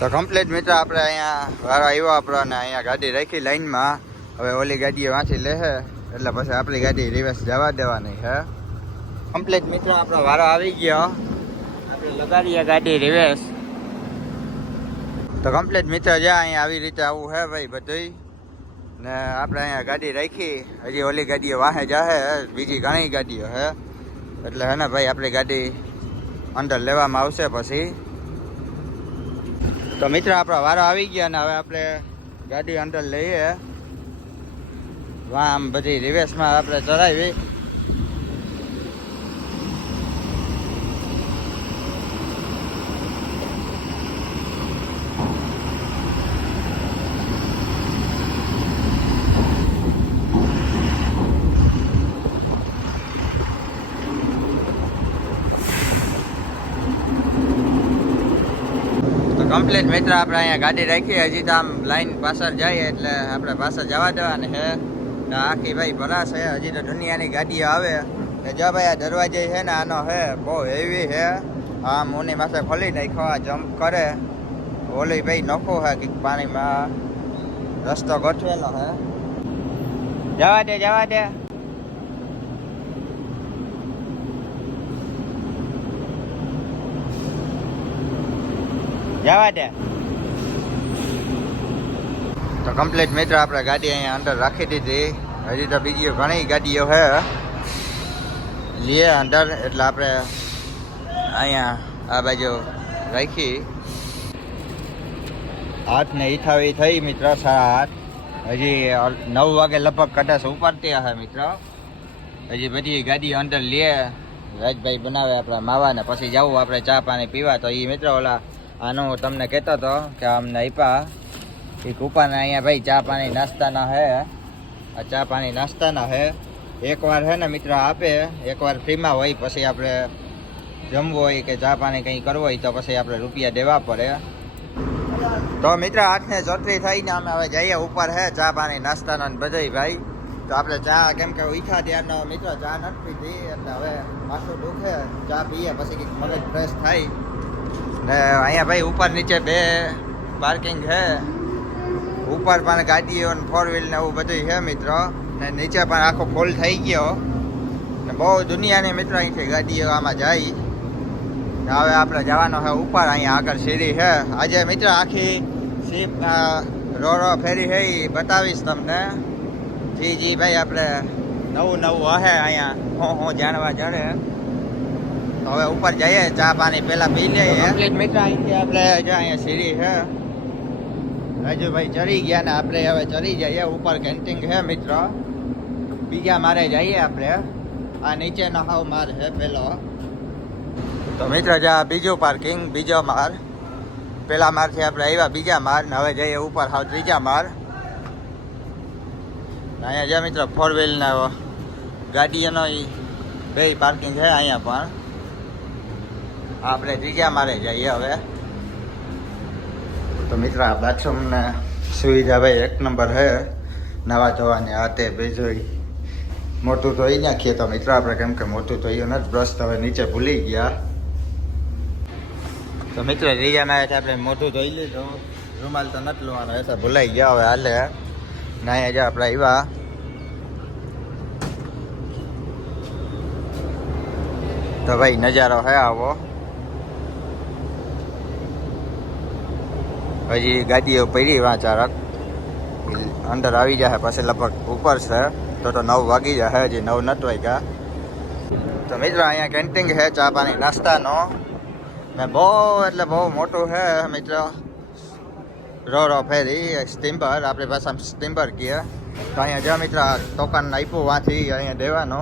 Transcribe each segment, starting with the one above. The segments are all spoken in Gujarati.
તો કમ્પ્લીટ મિત્ર આપણે અહીંયા વારો આવ્યો આપણને અહીંયા ગાડી રાખી લાઈનમાં. હવે ઓલી ગાડીઓ વાંચી લે એટલે પછી આપણી ગાડી રિવર્સ જવા દેવાની છે. કમ્પ્લીટ મિત્ર આપણો વારો આવી ગયો, આપણે લગાડીએ ગાડી રિવર્સ. તો કમ્પ્લીટ મિત્ર જ્યાં અહીંયા આવી રીતે આવું છે ભાઈ બધું ને આપણે અહીંયા ગાડી રાખી. હજી ઓલી ગાડીઓ વાહે જાહે, બીજી ઘણી ગાડીઓ છે એટલે હે ને ભાઈ આપણી ગાડી અંદર લેવામાં આવશે પછી. તો મિત્ર આપણો વારો આવી ગયા ને હવે આપણે ગાડી અંદર લઈએ. આમ બધી રિવર્સમાં આપણે ચડાવી. કમ્પ્લીટ મિત્ર આપણે અહીંયા ગાડી રાખી. હજી તો આમ લાઈન પાછળ જઈએ એટલે આપણે પાછળ જવા દેવાની છે. આખી ભાઈ ભરા છે, હજી તો દુનિયાની ગાડીઓ આવે. જો ભાઈ આ દરવાજે છે ને આનો છે બહુ હેવી છે. આમ ઓની માથે ખોલી નાખવા જમ્પ કરે. ઓલી ભાઈ નખો છે કે પાણીમાં રસ્તો ગોઠવેલો છે. જવા દે જવા દે. જવા દે. તો કમ્પ્લીટ મિત્ર આપણે ગાડી અહીંયા અંદર રાખી દીધી. હજી તો બીજી ઘણી ગાડીઓ છે લીએ અંદર એટલે આપણે અહીંયા આ બાજુ રાખી. 8 ને 28 થઈ મિત્ર, 8:30. હજી 9 વાગે લગભગ કદાચ ઉપડતી હશે મિત્ર. હજી બધી ગાડીઓ અંદર લીએ. રાજભાઈ બનાવે આપણા માવા ને પછી જવું આપણે ચા પાણી પીવા. તો એ મિત્ર ઓલા આનું તમને કહેતો હતો કે અમને આપ્યા એ કૂપાને અહીંયા ભાઈ ચા પાણી નાસ્તાના છે. આ ચા પાણી નાસ્તાના છે. એકવાર છે ને મિત્ર આપે, એકવાર ફ્રીમાં હોય. પછી આપણે જમવું હોય કે ચા પાણી કંઈ કરવું હોય તો પછી આપણે રૂપિયા દેવા પડે. તો મિત્ર 8 ને 34 થઈને અમે હવે જઈએ ઉપર. છે ચા પાણી નાસ્તાનો બધાય ભાઈ. તો આપણે ચા કેમ કે ઉઠ્યા ત્યારનો મિત્ર ચા નથી પીધી એટલે હવે માથું દુખે. ચા પીએ પછી કંઈક મગજ ફ્રેશ થાય ને. અહીંયા ભાઈ ઉપર નીચે 2 પાર્કિંગ છે. ઉપર પણ ગાડીઓ ને 4 વ્હીલ ને એવું બધું છે મિત્રો. ને નીચે પણ આખો ફૂલ થઈ ગયો ને બહુ દુનિયાની મિત્રો અહીંથી ગાડીઓ આમાં જાય. હવે આપણે જવાનો છે ઉપર. અહીંયા આગળ સીડી છે. આજે મિત્ર આખી સીપ રો ફેરી છે એ બતાવીશ તમને. જી ભાઈ આપણે નવું હશે અહીંયા હું જાણવા જડે. તો હવે ઉપર જઈએ, ચા પાણી પેલા પી લઈએ. કમ્પ્લીટ મિત્ર અહીંથી આપણે જો અહીંયા સીડી છે. રાજુભાઈ ચડી ગયા ને આપણે હવે ચડી જઈએ ઉપર. કેન્ટીન છે મિત્ર. બીજા મારે જઈએ આપણે. આ નીચેનો હાવ માર છે પેલો. તો મિત્ર જ્યાં બીજું પાર્કિંગ, બીજો માર. પેલા મારથી આપણે આવ્યા બીજા માર ને હવે જઈએ ઉપર હાવ ત્રીજા માર. અહીંયા જ્યાં મિત્ર 4 વ્હીલના ગાડીઓનો બે પાર્કિંગ છે અહીંયા પણ. આપણે ત્રીજા મારે જઈએ હવે. તો મિત્ર આ બાથરૂમને સુવિધા ભાઈ 1 નંબર છે. નવા ધોવાની હાથે બેજોઈ મોટું ધોઈ નાખીએ. તો મિત્ર આપણે કેમ કે મોટું ધોયું નથી, બ્રશ તો હવે નીચે ભૂલી ગયા. તો મિત્ર ત્રીજાના હેઠે આપણે મોટું ધોઈ લીધું. રૂમાલ તો નથી લેવાનો હશે, ભૂલાઈ ગયા. હવે હાલે ના અહીંયા જો આપણે આવ્યા. તો ભાઈ નજારો હે આવો. હજી ગાડીઓ પડી વાંચારક અંદર આવી જાય પછી લગભગ ઉપર છે. તો 9 વાગી જાય, હજી 9 નથી વાગ્યા. તો મિત્રો અહીંયા કેન્ટીન છે ચા પાણી નાસ્તાનો ને બહુ એટલે બહુ મોટું છે મિત્ર. રો ફેરી સ્ટીમ્બર, આપણી ભાષામાં સ્ટીમ્બર કહીએ. તો અહીંયા જો મિત્ર ટોકન આપ્યું વાંથી અહીંયા દેવાનો.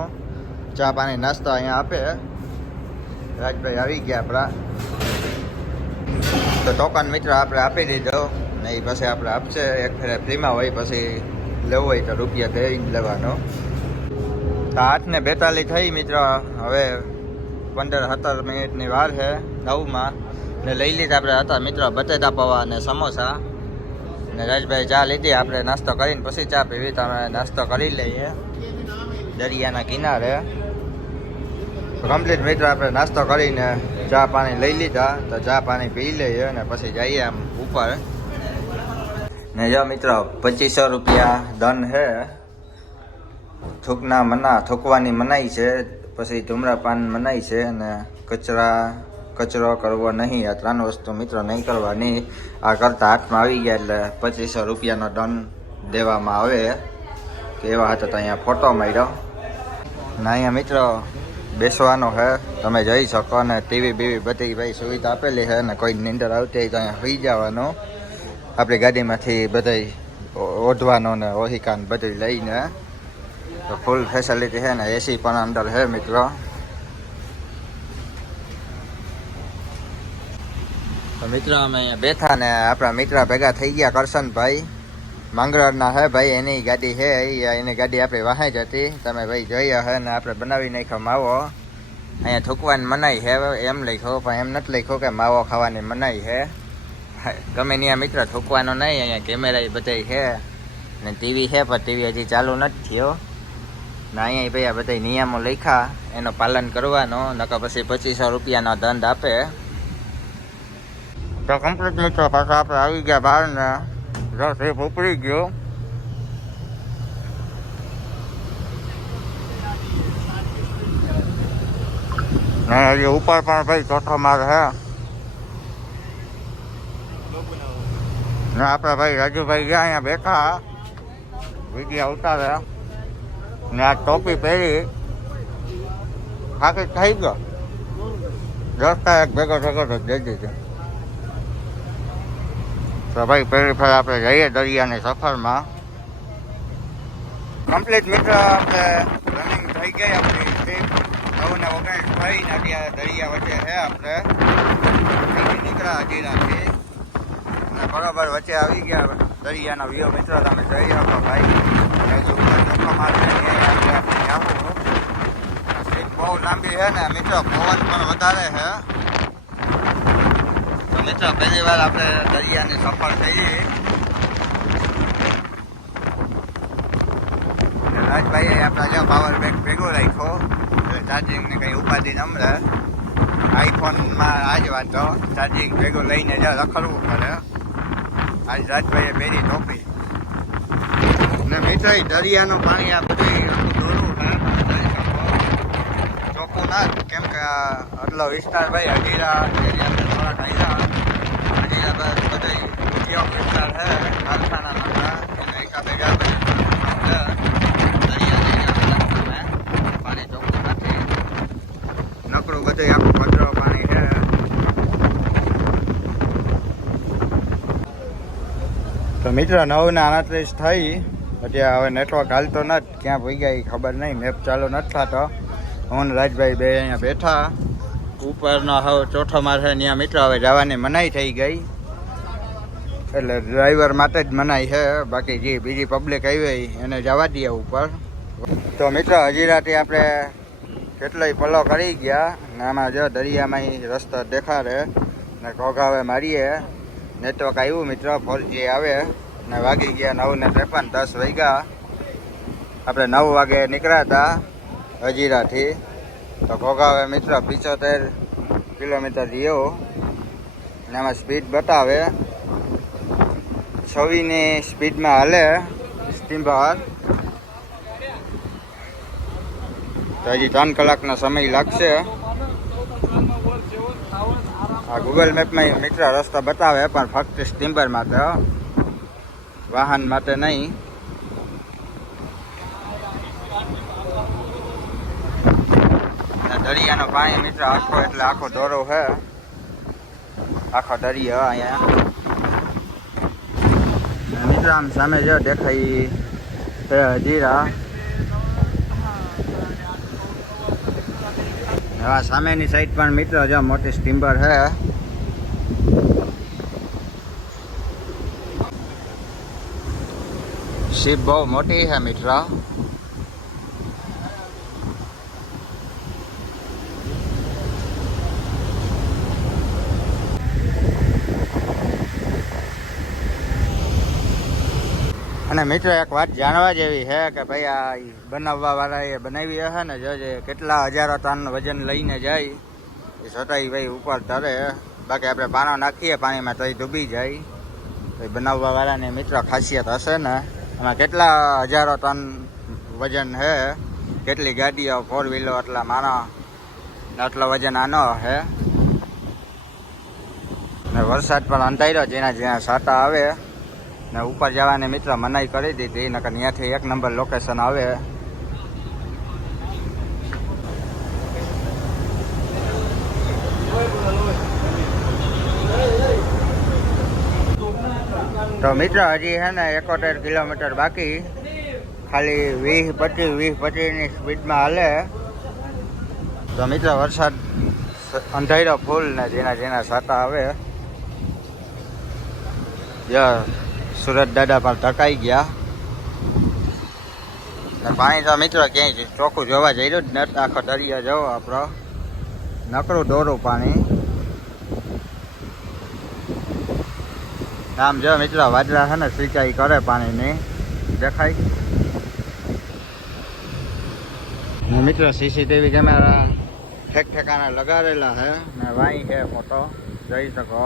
ચા પાણી નાસ્તો અહીંયા આપે. રાજભાઈ આવી ગયા આપણા. તો ટોકન મિત્ર આપણે આપી દીધો ને એ પછી આપણે આપશે. એક ફેરે ફ્રીમાં હોય, પછી લેવું હોય તો રૂપિયા દઈ લેવાનો. તો 8 ને 42 થઈ મિત્ર. હવે 15-17 મિનિટની વાર છે 9માં. ને લઈ લીધા આપણે હતા મિત્ર બટેટા પૌવા અને સમોસા. ને રાજભાઈ ચા લીધી. આપણે નાસ્તો કરીને પછી ચા પીવી. તો અમે નાસ્તો કરી લઈએ દરિયાના કિનારે. કમ્પ્લીટ મિત્ર આપણે નાસ્તો કરીને ચા પાણી લઈ લીધા. તો ચા પાણી પી લઈએ અને પછી જઈએ આમ ઉપર. ને જો મિત્રો 2500 રૂપિયા દંડ હે. થૂકવાની મનાઈ છે, પછી ધૂમ્રપાન મનાઈ છે, અને કચરો કરવો નહીં. આ 3 વસ્તુ મિત્રો નહીં કરવાની. આ કરતા હાથમાં આવી ગયા એટલે 2500 રૂપિયાનો દંડ દેવામાં આવે. તો એવા હતા તો અહીંયા ફોટો માર્યો ને અહીંયા મિત્રો બેસવાનો છે, તમે જઈ શકો. ને ટીવી બીવી બધી ભાઈ સુવિધા આપેલી છે. ને કોઈ નીંદર આવતી હોય તો અહીંયા સુઈ જવાનું. આપણી ગાડીમાંથી બધી ઓઢવાનો ને ઓહિકાન બધી લઈને તો ફૂલ ફેસિલિટી છે. ને એસી પણ અંદર છે મિત્રો. તો મિત્રો અમે અહીંયા બેઠા ને આપણા મિત્ર ભેગા થઈ ગયા. કરશનભાઈ માંગરોળના હે ભાઈ, એની ગાડી છે. એની ગાડી આપણી વાહે જ હતી, તમે ભાઈ જોયા હે. ને આપણે બનાવી નાખ્યો માવો. અહીંયા થૂકવાની મનાઈ છે એમ લખ્યો, પણ એમ નથી લખ્યો કે માવો ખાવાની મનાઈ છે. ગમે ત્યાં મિત્ર થૂકવાનો નહીં. અહીંયા કેમેરા એ બધા છે ને ટીવી છે, પણ ટીવી હજી ચાલુ નથી થયો. ને અહીંયા ભાઈ આ બધા નિયમો લખ્યા, એનું પાલન કરવાનો, નકર પછી 2500 રૂપિયાનો દંડ આપે. તો કમ્પ્લીટ મિત્રો પાછા આપણે આવી ગયા બહાર ને રસ એ ઉપડી ગયો. ને હજી ઉપર પણ ભાઈ ચોથો માળ હે. ને આપડે ભાઈ રાજુભાઈ ગયા અહીંયા બેઠા વિડીયો ઉતારે. ને આ ટોપી પહેરી થાકી થઈ ગયો. રસ્તા એક ભેગો દઈ દીધો. તો ભાઈ પહેલી ફેર આપણે જઈએ દરિયાની સફરમાં. કમ્પ્લીટ મિત્ર આપણે રનિંગ થઈ ગઈ આપણી ટ્રીપ. 9:19 થઈને અત્યારે દરિયા વચ્ચે છે. આપણે નીકળ્યા હજીરાથી અને બરોબર વચ્ચે આવી ગયા. દરિયાનો વ્યૂ મિત્રો તમે જોઈ શકો ભાઈ. ટ્રીપ બહુ લાંબી છે ને મિત્રો, પવન પણ વધારે છે. મિત્રો પહેલી વાર આપણે દરિયાની સફર થઈ. રાજભાઈએ આપણા જો પાવર બેંક ભેગો રાખ્યો એટલે ચાર્જિંગને કંઈ ઉપાધિ ન મળે. આઈફોનમાં આજ વાંધો, ચાર્જિંગ ભેગો લઈને જ રખડવું પડે. આજ રાજભાઈએ પહેરી ટોપી. ને મિત્રો દરિયાનું પાણી આ બધું દોરવું ચોખ્ખું ના, કેમ કે આટલો વિસ્તાર ભાઈ હજીરા થોડા ઢાયલા બધી ઉદ્યોગ વિસ્તાર છે, કારખાના નતા એને એકા ભેગા પાણી ચોખ્ખું નથી. નકરું બધું આખું કચરો પાણી છે. તો મિત્રો 9:29 થઈ. અત્યારે હવે નેટવર્ક હાલતો નથી, ક્યાં ભઈ ગયા ખબર નહીં. મેપ ચાલુ નથી થતો. હું રાજભાઈ બે અહીંયા બેઠા. ઉપરનો હવે ચોથો માળ છે ત્યાં મિત્રો હવે જવાની મનાઈ થઈ ગઈ. એટલે ડ્રાઈવર માટે જ મનાઈ છે, બાકી જે બીજી પબ્લિક આવી એને જવા દઈએ ઉપર. તો મિત્રો હજીરાથી આપણે કેટલાય પલો કરી ગયા. ને આમાં જો દરિયામાં રસ્તો દેખાડે ને ઘોઘાવે મારીએ. નેટવર્ક આવ્યું મિત્રો, 4G આવે. ને વાગી ગયા 9:53, 10 વાગ્યા. આપણે 9 વાગે નીકળ્યા હતા હજીરાથી. તો ઘોઘાવે મિત્રો 75 કિલોમીટર રહ્યો. ને આમાં સ્પીડ બતાવે 26ની સ્પીડમાં હાલે સ્ટીમર. તો હજી 3 કલાકનો સમય લાગશે. આ ગૂગલ મેપમાં મિત્ર રસ્તો બતાવે, પણ ફક્ત સ્ટીમર માટે, વાહન માટે નહીં. દરિયાનો પાણી મિત્ર આખો એટલે આખો દોરો છે. આખો દરિયો અહીંયા મિત્ર આમ સામે જો દેખાય છે હજીરા. હવે સામેની સાઈડ પણ મિત્ર જો મોટી સ્ટીમર છે. શિપ બહુ મોટી છે મિત્ર. અને મિત્રો એક વાત જાણવા જેવી છે કે ભાઈ આ બનાવવા વાળાએ બનાવી હશે ને, જોજે કેટલા હજારો ટન વજન લઈને જાય એ છતાંય ભાઈ ઉપર તરે. બાકી આપણે પાણો નાખીએ પાણીમાં તો એ ડૂબી જાય. બનાવવા વાળાની મિત્ર ખાસિયત હશે ને. એમાં કેટલા હજારો ટન વજન છે, કેટલી ગાડીઓ, 4 વ્હીલો, એટલા માણસ, આટલો વજન આનો છે. ને વરસાદ પણ અંધાર્યો, જેના જ્યાં સાટા આવે ને ઉપર જવાની મિત્ર મનાઈ કરી દીધી, નકર ત્યાંથી 1 નંબર લોકેશન આવે. તો મિત્ર હજી છે ને 71 કિલોમીટર બાકી, ખાલી 20-25 ની સ્પીડમાં હાલે. તો મિત્ર વરસાદ અંધાર્યો ફૂલ ને જેના સાટા આવે. સુરત દાદા પણ ટકાઈ ગયા ને પાણી તો મિત્ર ક્યાંય ચોખ્ખું જોવા જઈ રહ્યું જ નથી. આખો દરિયા જવો આપણો, નકરું દોરું પાણી. આમ જો મિત્ર વાદળા છે ને સિંચાઈ કરે પાણીની, દેખાય ને મિત્ર. સીસીટીવી કેમેરા ઠેકાણા લગાડેલા છે ને વાઈ છે મોટો, જોઈ શકો.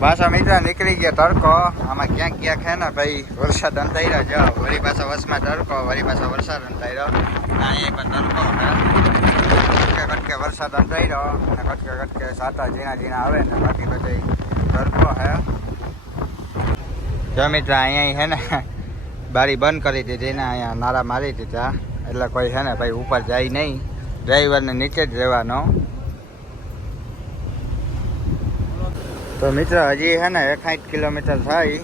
પાછા મિત્ર નીકળી ગયા તડકો. આમાં ક્યાંક છે ને ભાઈ વરસાદ અંધાર્યો, જાઓ વળી પાછા વસમાં તડકો, વળી પાછા વરસાદ અંધાર્યો. અહીંયા પણ તડકો છે, કટકે વરસાદ અંધાર્યો અને કટકે સાટા ઝીણા આવે ને બાકી બધી તડકો છે. જો મિત્ર અહીંયા છે ને બારી બંધ કરી દીધી ને અહીંયા નારા મારી દીધા, એટલે કોઈ છે ને ભાઈ ઉપર જાય નહીં, ડ્રાઈવરને નીચે જ રહેવાનો. તો મિત્ર હજી છે ને 61 કિલોમીટર થાય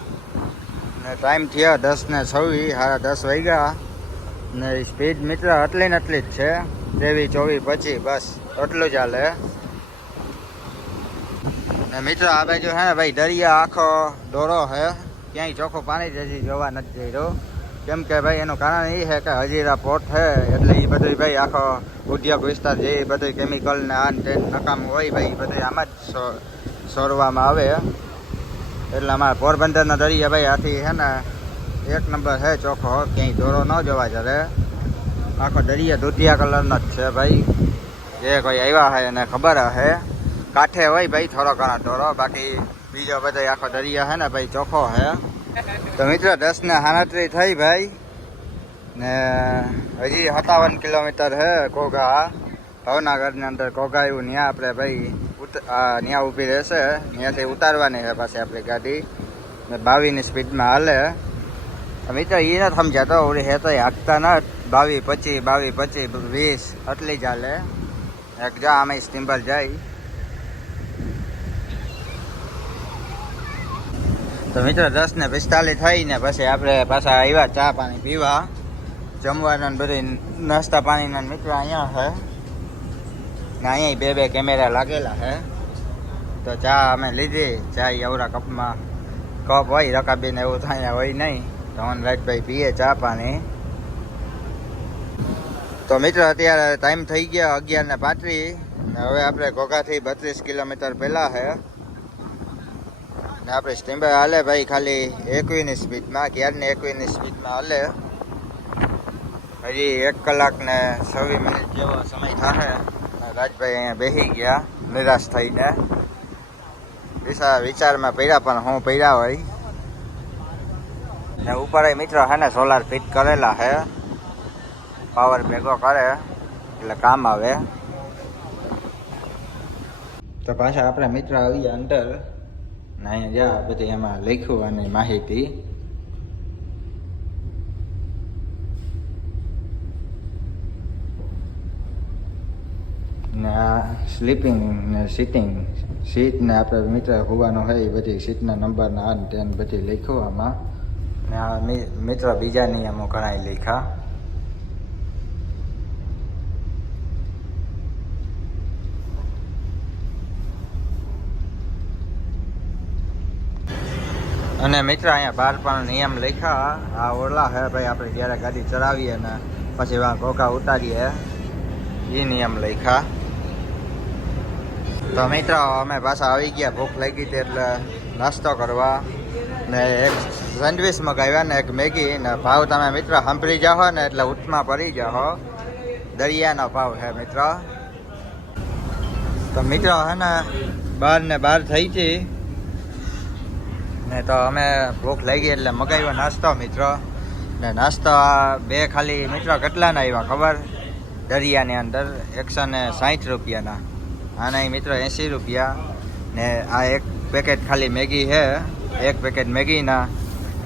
ને ટાઈમ થયો 10:26, 10:30 વાગ્યા ને સ્પીડ મિત્ર એટલી ને એટલી જ છે, 23, 24, 25 બસ એટલું જ હાલે. ને મિત્ર આ બાજુ છે ને ભાઈ દરિયા આખો દોરો છે, ક્યાંય ચોખ્ખું પાણી જ હજી જોવા નથી જઈ રહ્યું. કેમ કે ભાઈ એનું કારણ એ છે કે હજીરા પોર્ટ છે, એટલે એ બધું ભાઈ આખો ઉદ્યોગ વિસ્તાર જે બધું કેમિકલ ને આ તે નકામું હોય ભાઈ બધું આમાં જ સોરવામાં આવે. એટલે અમારા પોરબંદરના દરિયા ભાઈ આથી છે ને 1 નંબર છે ચોખ્ખો, ક્યાંય દોરો ન જોવા જરે. આખો દરિયા દૂધિયા કલરનો જ છે ભાઈ. જે કોઈ આવ્યા છે એને ખબર હશે, કાંઠે હોય ભાઈ થોડો ઘણો દોરો, બાકી બીજો બધો આખો દરિયા છે ને ભાઈ ચોખ્ખો છે. તો મિત્રો 10:37 થઈ ભાઈ ને હજી 57 કિલોમીટર છે ઘોઘા, ભાવનગરની અંદર ઘોઘા આવ્યું. ત્યાં આપણે ભાઈ ત્યાં ઊભી રહેશે, ત્યાંથી ઉતારવાની છે પાછી આપણી ગાડી ને 22ની સ્પીડમાં હાલે. મિત્રો એ નથી સમજાતો, ઓલી હે તો હાંકતા નથી, 22, 25, 20 એટલી જ હાલે. એક જા આમાં સ્ટીમ્બર જાય. તો મિત્રો 10:45 થઈ ને પછી આપણે પાછા આવ્યા ચા પાણી પીવા, જમવાના બધી નાસ્તા પાણીના મિત્રો અહીંયા છે ને અહીંયા 2 કેમેરા લાગેલા છે. તો ચા અમે લીધી, ચા એવડા કપમાં, કપ હોય રકાબીને એવું થાય હોય નહીં, તો વનરાજભાઈ પીએ ચા પાણી. તો મિત્રો અત્યારે ટાઈમ થઈ ગયા 11:35 ને હવે આપણે ઘોઘાથી 32 કિલોમીટર પહેલાં છે ને આપણે સ્ટીમ્બર હાલે ભાઈ ખાલી 21ની સ્પીડમાં, 11:21ની સ્પીડમાં હાલે. હજી 1 કલાક ને 26 મિનિટ જેવો સમય થશે. રાજભાઈ અહીંયા બેસી ગયા નિરાશ થઈને, વિચારમાં પડ્યા, પણ હું પડ્યા હોય ને ઉપર મિત્રો છે ને સોલાર ફિટ કરેલા છે, પાવર ભેગો કરે એટલે કામ આવે. તો પાછા આપણે મિત્ર આવીએ અંદર ને અહીંયા જા બધી એમાં લખ્યું અને માહિતી. ને આ સ્લીપિંગ ને સિટિંગ સીટ ને આપણે મિત્ર હોવાનું હોય એ બધી સીટના નંબરના આ તેને બધી લખ્યું આમાં. ને આ મિત્ર બીજા નિયમો ઘણા લખ્યા. અને મિત્ર અહીંયા બહાર પણ નિયમ લખ્યા, આ ઓલા હે ભાઈ આપણે જ્યારે ગાડી ચલાવીએ ને પછી ઘોઘા ઉતારીએ એ નિયમ લખ્યા. તો મિત્રો અમે પાછા આવી ગયા, ભૂખ લાગી હતી એટલે નાસ્તો કરવા ને એક સેન્ડવીચ મગાવ્યા ને એક મેગી. ને ભાવ તમે મિત્રો સાંભળી જાઓ ને એટલે ઉઠમાં પડી જાઓ, દરિયાનો ભાવ છે મિત્ર. તો મિત્રો હે ને 12 થઈ છે ને તો અમે ભૂખ લાગી એટલે મગાવ્યો નાસ્તો મિત્રો. ને નાસ્તો બે ખાલી મિત્રો કેટલાના આવ્યા ખબર? દરિયાની અંદર 160 રૂપિયાના. આના મિત્રો 80 રૂપિયા. ને આ એક પેકેટ ખાલી મેગી છે, એક પેકેટ મેગીના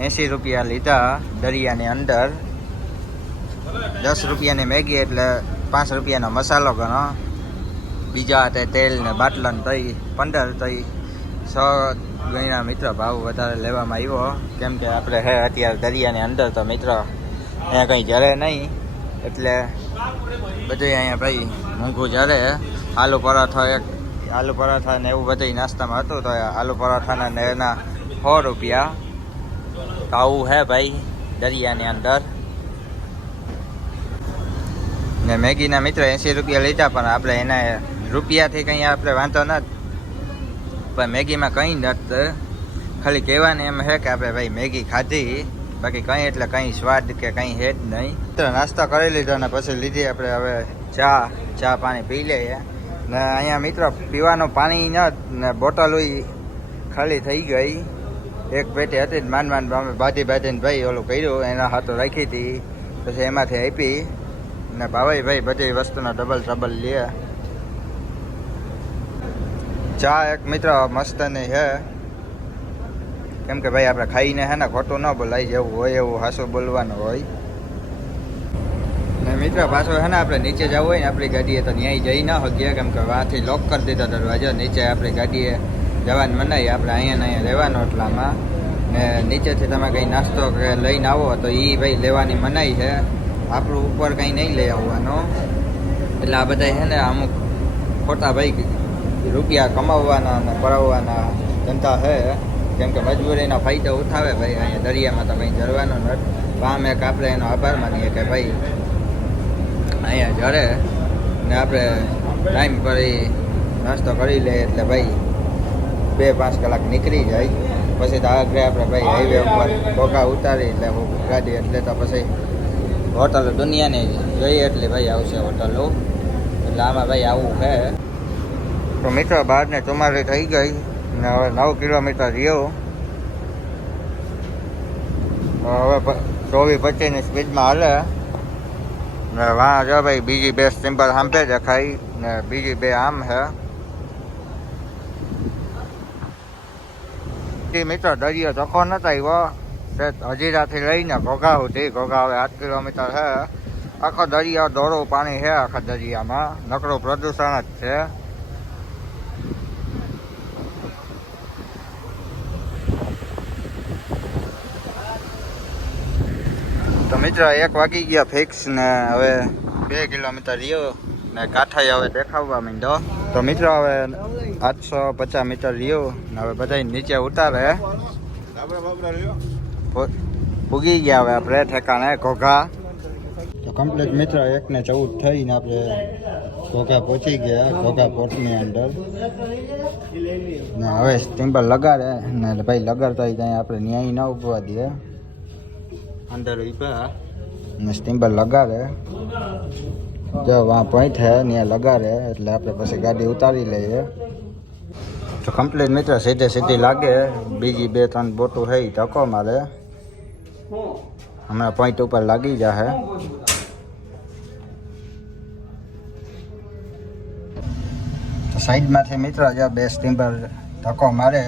80 રૂપિયા લીધા દરિયાની અંદર. 10 રૂપિયાની મેગી એટલે 5 રૂપિયાનો મસાલો ગણો. બીજા તે તેલ ને બાટલા ને તઈ 15 તઈ 100 ગણ્યા મિત્રો. ભાવ વધારે લેવામાં આવ્યો કેમ કે આપણે હે અત્યારે દરિયાની અંદર તો મિત્રો અહીંયા કંઈ જરે નહીં એટલે બધું અહીંયા ભાઈ મોંઘું જરે. આલુ પરાઠા ને એવું બધું નાસ્તામાં હતું તો આલુ પરાઠાના ને એના 100 રૂપિયા. તો આવું હે ભાઈ દરિયાની અંદર. ને મેગીના મિત્રો 80 રૂપિયા લીધા પણ આપણે એના રૂપિયાથી કંઈ આપણે વાંધો નથી. પણ મેગીમાં કંઈ નથી, ખાલી કહેવાને એમ છે કે આપણે ભાઈ મેગી ખાધી, બાકી કંઈ એટલે કંઈ સ્વાદ કે કંઈ છે જ નહીં. નાસ્તો કરી લીધો ને પછી લીધી આપણે હવે ચા પાણી પી લઈએ. ને અહીંયા મિત્રો પીવાનું પાણી ને બોટલો ખાલી થઈ ગઈ. એક પેટી હતી માંડ અમે બાંધીને ભાઈ ઓલું કર્યું એના હાથો રાખી હતી પછી એમાંથી આપી. ને ભાઈ બધી વસ્તુનો ડબલ લે. ચા એક મિત્ર મસ્ત નહીં હે કેમ કે ભાઈ આપણે ખાઈને હે ને ખોટું ન બોલાય, જેવું હોય એવું હાસું બોલવાનું હોય. ને મિત્ર પાછો હે ને આપણે નીચે જવું હોય ને આપણી ગાડીએ તો ન્યાય જઈ ન શકીએ કેમ કે વાંથી લોક કરી દીધો દરવાજો. નીચે આપણી ગાડીએ જવાનું મનાય, આપણે અહીંયા રહેવાનું એટલામાં. ને નીચેથી તમે કંઈ નાસ્તો કે લઈને આવો તો એ ભાઈ લેવાની મનાઈ છે. આપણું ઉપર કંઈ નહીં લઈ આવવાનું. એટલે આ બધા છે ને અમુક ખોટા ભાઈ રૂપિયા કમાવવાના અને પડાવવાના ધંધા છે કેમ કે મજબૂરીનો ફાયદો ઉઠાવે ભાઈ. અહીંયા દરિયામાં તો કંઈ જરવાનું નથી. આમ એક આપણે એનો આભાર માનીએ કે ભાઈ અહીંયા જરે ને આપણે ટાઈમ પર નાસ્તો કરી લઈએ એટલે ભાઈ 2-5 કલાક નીકળી જાય. પછી તો આગળ આપણે ભાઈ હાઈવે ઉપર ઘોઘા ઉતારી એટલે ગાડી એટલે તો પછી હોટલો દુનિયાની જોઈએ એટલી ભાઈ આવશે હોટલો. એટલે આમાં ભાઈ આવું છે. તો મિત્રો 12:44 થઈ ગઈ ને હવે 9 કિલોમીટર રહ્યો. હવે 24-25ની સ્પીડમાં હાલે. ને વાં જો ભાઈ બીજી 2 સ્ટીમ્બર સાંભે દેખાય ને બીજી 2 આમ છે. મિત્રો દરિયો ચોખ્ખો નતા આવ્યો હજીરાથી લઈને ઘોઘા સુધી. ઘોઘા હવે 8 કિલોમીટર છે. આખો દરિયો દોડું પાણી છે આખા દરિયામાં, નકરું પ્રદૂષણ જ છે. તો મિત્ર 1 વાગી ગયા ફિક્સ ને હવે 2 કિલોમીટર રહ્યો ને કાંઠાઈ હવે દેખાવવા માંડ્યો. તો મિત્રો હવે 850 મીટર રહ્યો ને હવે બધા નીચે ઉતારે. પૂગી ગયા હવે આપણે ઠેકાણે ઘોઘા. તો કમ્પ્લીટ મિત્ર 1:14 થઈને આપણે ઘોઘા પહોંચી ગયા. ઘોઘા પોર્ટની અંદર ને હવે સ્ટીમ્બર લગાડે ને ભાઈ લગાડતા ત્યાં આપણે ન્યાય ન ઉભવા દે. અંદર ઉભા ને સ્ટીમ્બર લગાડે. જો વहाँ પોઈન્ટ હે ત્યાં લગાડે એટલે આપણે પછી ગાડી ઉતારી લઈએ. તો કમ્પ્લીટ મિત્ર સીધી લાગે. બીજી 2-3 બોટો છે એ ધક્કો મારે. હમણાં પોઈન્ટ ઉપર લાગી જશે. તો સાઈડમાંથી મિત્ર જો 2 સ્ટીમ્બર ધક્કો મારે.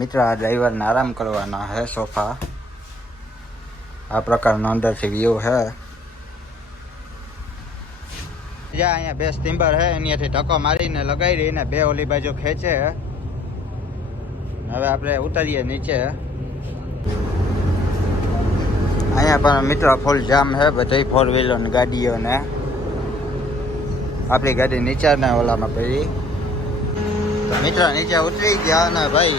મિત્ર આ ડ્રાઈવરને આરામ કરવાના છે સોફા. આ પ્રકારનો અંદરથી વ્યૂ છે. જ્યાં અહીંયા 2 સ્ટીમ્બર છે એનાથી ધક્કો મારીને લગાવી ને 2 ઓલી બાજુ ખેંચે. હવે આપણે ઉતરીએ નીચે. અહીંયા પણ મિત્ર ફૂલ જામ છે બધી 4 વ્હીલર ગાડીઓને. આપણી ગાડી નીચેના ઓલામાં પડી. તો મિત્ર નીચે ઉતરી ગયા ને ભાઈ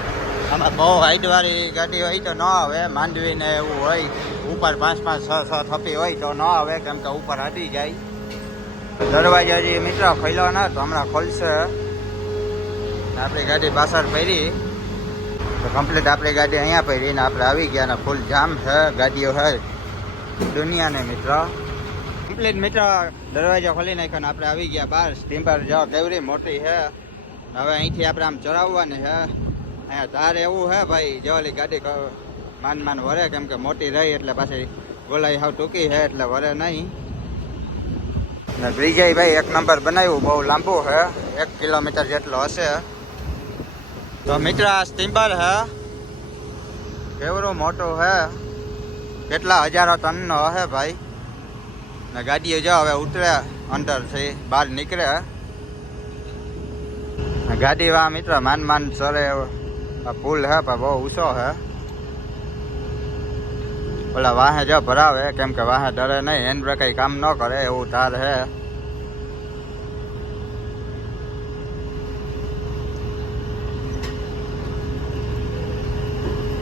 આમાં બહુ હાઈટવાળી ગાડી હોય તો ન આવે. માંડવી ને એવું હોય ઉપર 5-5-6 થપી હોય તો ન આવે કેમ કે ઉપર હટી જાય. દરવાજા હજી મિત્ર ખોલ્યો ના તો હમણાં ખોલશે. આપણી ગાડી પાછળ પડી તો કમ્પ્લીટ આપણી ગાડી અહીંયા પડી ને આપણે આવી ગયા ને ફૂલ જામ છે ગાડીઓ છે દુનિયાને મિત્ર. કમ્પ્લીટ મિત્ર દરવાજા ખોલી નાખ્યો ને આપણે આવી ગયા બહાર. સ્ટીમ્બર જો કેવડી મોટી છે હવે અહીંથી આપણે આમ ચડાવવાની હે. અહીંયા ધાર એવું હે ભાઈ, જેવાલી ગાડી માન વરે, કેમ કે મોટી રહી એટલે પાછી ગોલાઈ હાવ ટૂંકી છે એટલે વરે નહીં. ને બ્રિજે ભાઈ એક નંબર બનાવ્યું, બહુ લાંબુ છે, 1 કિલોમીટર જેટલો હશે. તો મિત્ર આ સ્ટીમર હે, કેવડું મોટું હે, કેટલા હજારો ટનનો હે ભાઈ. ને ગાડીઓ જો હવે ઉતરે અંદરથી બહાર નીકળે. ગાડી વાહ મિત્ર માન સરે. પુલ હે પણ બહુ ઊંચો હે. ઓલા વાહે જો ભરાવે, કેમ કે વાહે ડરે નહીં, હેન્ડ બ્રેક કઈ કામ ન કરે એવું ધાર હે.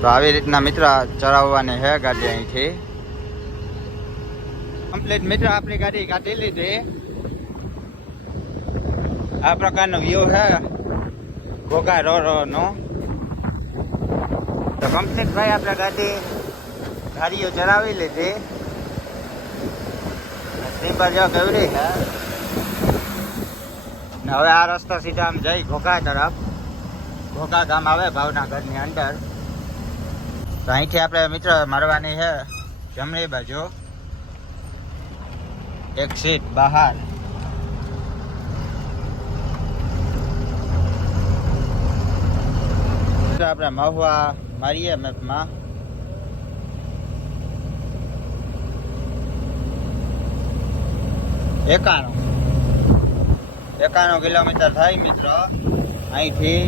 તો આવી રીતના મિત્ર ચલાવવાની હે ગાડી અહીંથી. કમ્પ્લીટ મિત્ર આપણી ગાડી કાઢી લીધી. આ પ્રકારનો વ્યૂ હે ઘોઘા રો નો. તો કમ્પ્લીટ ભાઈ આપણે ગાડીઓ ચલાવી લીધી. સ્લીપર જો કેવડી હે. ને હવે આ રસ્તો સીધા આમ જઈ ઘોઘા તરફ. ઘોઘા ગામ આવે ભાવનગરની અંદર. તો અહીંથી આપણે મિત્ર મારવાની છે જમણી બાજુ, એક સીટ બહાર. આપણે મહુવા મારીએ મેપમાં. એકાણું કિલોમીટર થાય મિત્ર અહીંથી,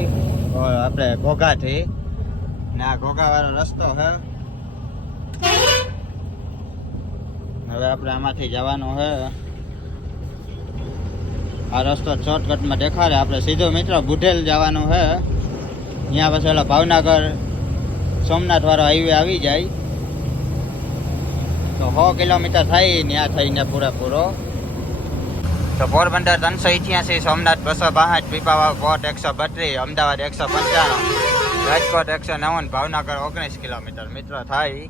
આપણે ઘોઘાથી. ને આ ઘોઘા વાળો રસ્તો છે. હવે આપણે આમાંથી જવાનું છે. આ રસ્તો શોર્ટકટમાં દેખાડે. આપણે સીધો મિત્ર બુઢેલ જવાનું છે. ત્યાં પછી ઓલા ભાવનગર સોમનાથ વાળો હાઈવે આવી જાય. તો 100 કિલોમીટર થાય ત્યાં થઈને પૂરેપૂરો. તો પોરબંદર 388, સોમનાથ 262, પીપાવાવ કોટ 132, અમદાવાદ 195, રાજકોટ 190, ભાવનગર 19 કિલોમીટર મિત્ર થાય.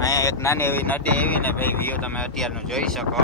અહીંયા એક નાની એવી નદી એવી ને ભાઈ વ્યૂ તમે અત્યારનું જોઈ શકો.